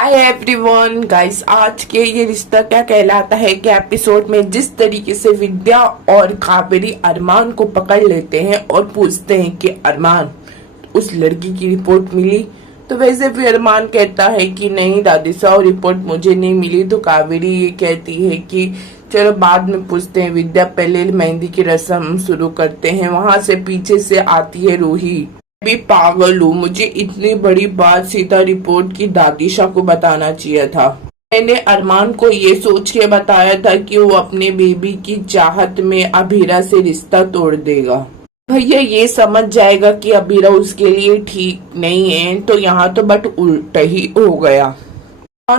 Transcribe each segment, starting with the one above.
Hi everyone guys, आज के ये रिश्ता क्या कहलाता है के एपिसोड में जिस तरीके से विद्या और कावेरी अरमान को पकड़ लेते हैं और पूछते हैं कि अरमान, उस लड़की की रिपोर्ट मिली? तो वैसे भी अरमान कहता है कि नहीं दादी साहब, रिपोर्ट मुझे नहीं मिली। तो कावेरी ये कहती है कि चलो बाद में पूछते हैं, विद्या पहले मेहंदी की रस्म शुरू करते हैं। वहां से पीछे से आती है रूही। भी पागल हूँ, मुझे इतनी बड़ी बात सीधा रिपोर्ट की दादीशा को बताना चाहिए था। मैंने अरमान को ये सोच के बताया था कि वो अपने बेबी की चाहत में अभीरा से रिश्ता तोड़ देगा। भैया ये समझ जाएगा कि अभीरा उसके लिए ठीक नहीं है, तो यहाँ तो बट उल्टा ही हो गया।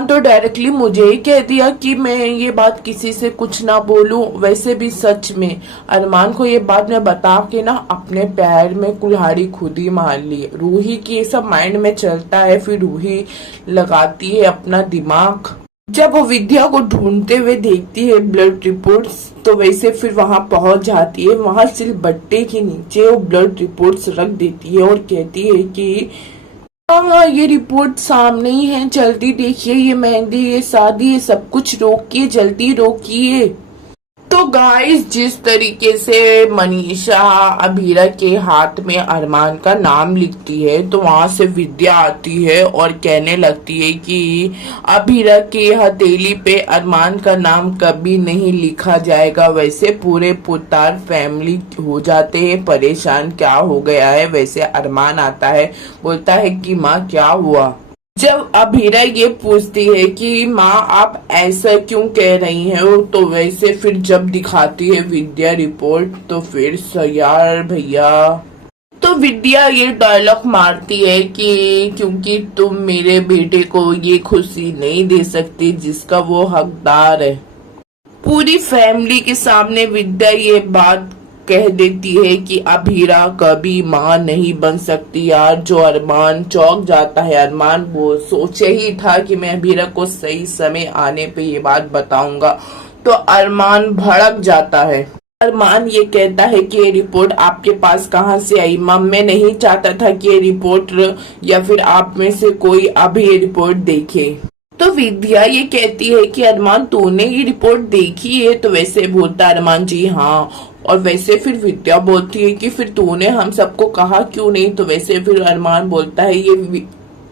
तो डायरेक्टली मुझे ही कह दिया कि मैं ये बात किसी से कुछ ना बोलूं। वैसे भी सच में अरमान को ये बात मैं बता के ना अपने पैर में कुल्हाड़ी खुद ही मार ली। रूही की ये सब माइंड में चलता है, फिर रूही लगाती है अपना दिमाग। जब वो विद्या को ढूंढते हुए देखती है ब्लड रिपोर्ट्स, तो वैसे फिर वहां पहुंच जाती है। वहां सिल बट्टे के नीचे वो ब्लड रिपोर्ट्स रख देती है और कहती है कि हाँ, ये रिपोर्ट सामने ही है, जल्दी देखिए, ये मेहंदी, ये शादी, ये सब कुछ रोकिए, जल्दी रोकिए। तो गाइस, जिस तरीके से मनीषा अभीरा के हाथ में अरमान का नाम लिखती है, तो वहां से विद्या आती है और कहने लगती है कि अभीरा के हथेली पे अरमान का नाम कभी नहीं लिखा जाएगा। वैसे पूरे पुतार फैमिली हो जाते हैं परेशान, क्या हो गया है। वैसे अरमान आता है, बोलता है कि माँ क्या हुआ। जब अभीरा ये पूछती है कि माँ आप ऐसा क्यों कह रही हैं, तो वैसे फिर जब दिखाती है विद्या रिपोर्ट, तो फिर यार भैया, तो विद्या ये डायलॉग मारती है कि क्योंकि तुम मेरे बेटे को ये खुशी नहीं दे सकती जिसका वो हकदार है। पूरी फैमिली के सामने विद्या ये बात कह देती है कि अभीरा कभी माँ नहीं बन सकती। यार, जो अरमान चौंक जाता है। अरमान वो सोचे ही था कि मैं अभीरा को सही समय आने पे ये बात बताऊंगा, तो अरमान भड़क जाता है। अरमान ये कहता है कि ये रिपोर्ट आपके पास कहाँ से आई? मम, मैं नहीं चाहता था कि ये रिपोर्ट या फिर आप में से कोई अभी ये रिपोर्ट देखे। तो विद्या ये कहती है कि अरमान तूने ये रिपोर्ट देखी है? तो वैसे बोलता अरमान जी हाँ। और वैसे फिर विद्या बोलती है कि फिर तूने हम सबको कहा क्यों नहीं? तो वैसे फिर अरमान बोलता है ये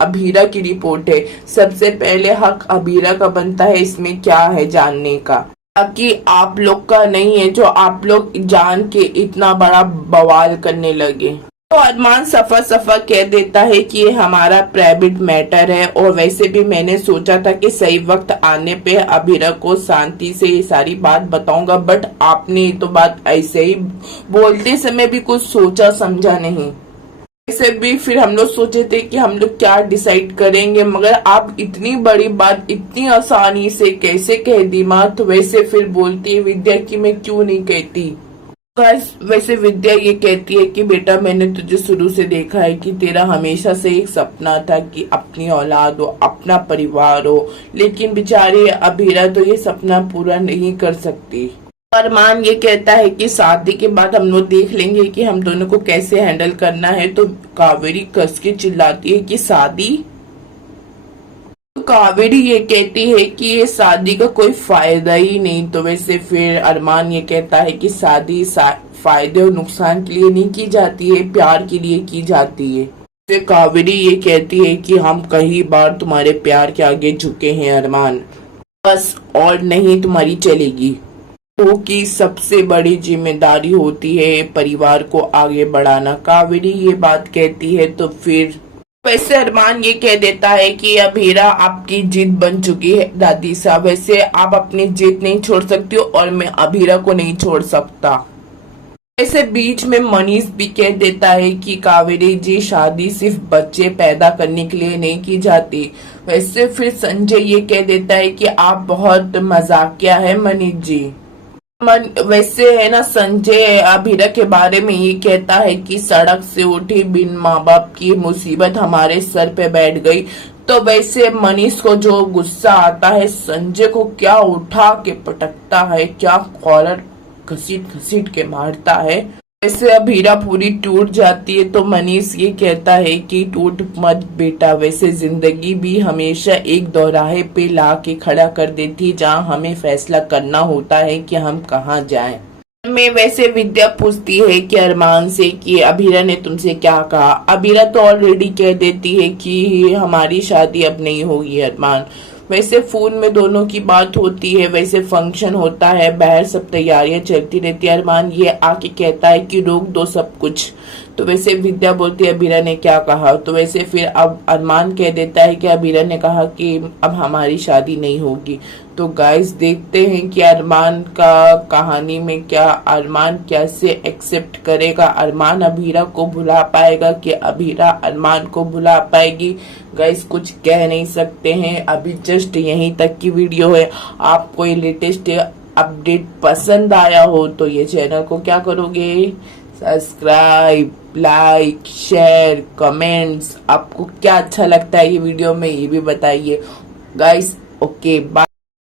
अभीरा की रिपोर्ट है, सबसे पहले हक अभीरा का बनता है इसमें क्या है जानने का, ताकि आप लोग का नहीं है जो आप लोग जान के इतना बड़ा बवाल करने लगे। तो अरमान सफा सफा कह देता है कि ये हमारा प्राइवेट मैटर है, और वैसे भी मैंने सोचा था कि सही वक्त आने पे अभीरा को शांति से ये सारी बात बताऊंगा, बट आपने तो बात ऐसे ही बोलते समय भी कुछ सोचा समझा नहीं। वैसे भी फिर हम लोग सोचे थे कि हम लोग क्या डिसाइड करेंगे, मगर आप इतनी बड़ी बात इतनी आसानी से कैसे कह दी माँ? तो वैसे फिर बोलती है विद्या की मैं क्यों नहीं कहती। वैसे विद्या ये कहती है कि बेटा, मैंने तुझे शुरू से देखा है कि तेरा हमेशा से एक सपना था कि अपनी औलाद हो, अपना परिवार हो, लेकिन बेचारी अभीरा तो ये सपना पूरा नहीं कर सकती। अरमान ये कहता है कि शादी के बाद हम लोग देख लेंगे कि हम दोनों को कैसे हैंडल करना है। तो कावेरी कस के चिल्लाती है कि शादी? कावेरी ये कहती है कि ये शादी का कोई फायदा ही नहीं। तो वैसे फिर अरमान ये कहता है कि शादी फायदे और नुकसान के लिए नहीं की जाती है, प्यार के लिए की जाती है। फिर कावेरी ये कहती है कि हम कई बार तुम्हारे प्यार के आगे झुके हैं अरमान, बस और नहीं तुम्हारी चलेगी। तो की सबसे बड़ी जिम्मेदारी होती है परिवार को आगे बढ़ाना। कावेरी ये बात कहती है तो फिर वैसे अरमान ये कह देता है कि अभीरा आपकी जिद बन चुकी है दादी साहब, वैसे आप अपनी जिद नहीं छोड़ सकती हो और मैं अभीरा को नहीं छोड़ सकता। ऐसे बीच में मनीष भी कह देता है कि कावेरी जी, शादी सिर्फ बच्चे पैदा करने के लिए नहीं की जाती। वैसे फिर संजय ये कह देता है कि आप बहुत मजाकिया है मनीष जी। वैसे है ना, संजय अभीरा के बारे में ये कहता है कि सड़क से उठी बिन माँ बाप की मुसीबत हमारे सर पे बैठ गई। तो वैसे मनीष को जो गुस्सा आता है, संजय को क्या उठा के पटकता है, क्या कॉलर घसीट घसीट के मारता है। वैसे अब हीरा पूरी टूट जाती है तो मनीष ये कहता है कि टूट मत बेटा, वैसे जिंदगी भी हमेशा एक दोराहे पे ला के खड़ा कर देती है जहाँ हमें फैसला करना होता है कि हम कहाँ जाएं। में वैसे विद्या पूछती है कि अरमान से कि अभीरा ने तुमसे क्या कहा। अभीरा तो ऑलरेडी कह देती है कि हमारी शादी अब नहीं होगी अरमान। वैसे फोन में दोनों की बात होती है, वैसे फंक्शन होता है, बाहर सब तैयारियां चलती रहती है। अरमान ये आके कहता है कि रोक दो सब कुछ। तो वैसे विद्या बोलती है अभीरा ने क्या कहा। तो वैसे फिर अब अरमान कह देता है कि अभीरा ने कहा कि अब हमारी शादी नहीं होगी। तो गाइस देखते हैं कि अरमान का कहानी में क्या, अरमान कैसे एक्सेप्ट करेगा, अरमान अभीरा को भुला पाएगा कि अभीरा अरमान को भुला पाएगी। गाइस कुछ कह नहीं सकते हैं, अभी जस्ट यहीं तक की वीडियो है। आपको ये लेटेस्ट अपडेट पसंद आया हो तो ये चैनल को क्या करोगे, सब्सक्राइब, लाइक, शेयर, कमेंट्स। आपको क्या अच्छा लगता है ये वीडियो में ये भी बताइए गाइस। Okay bye.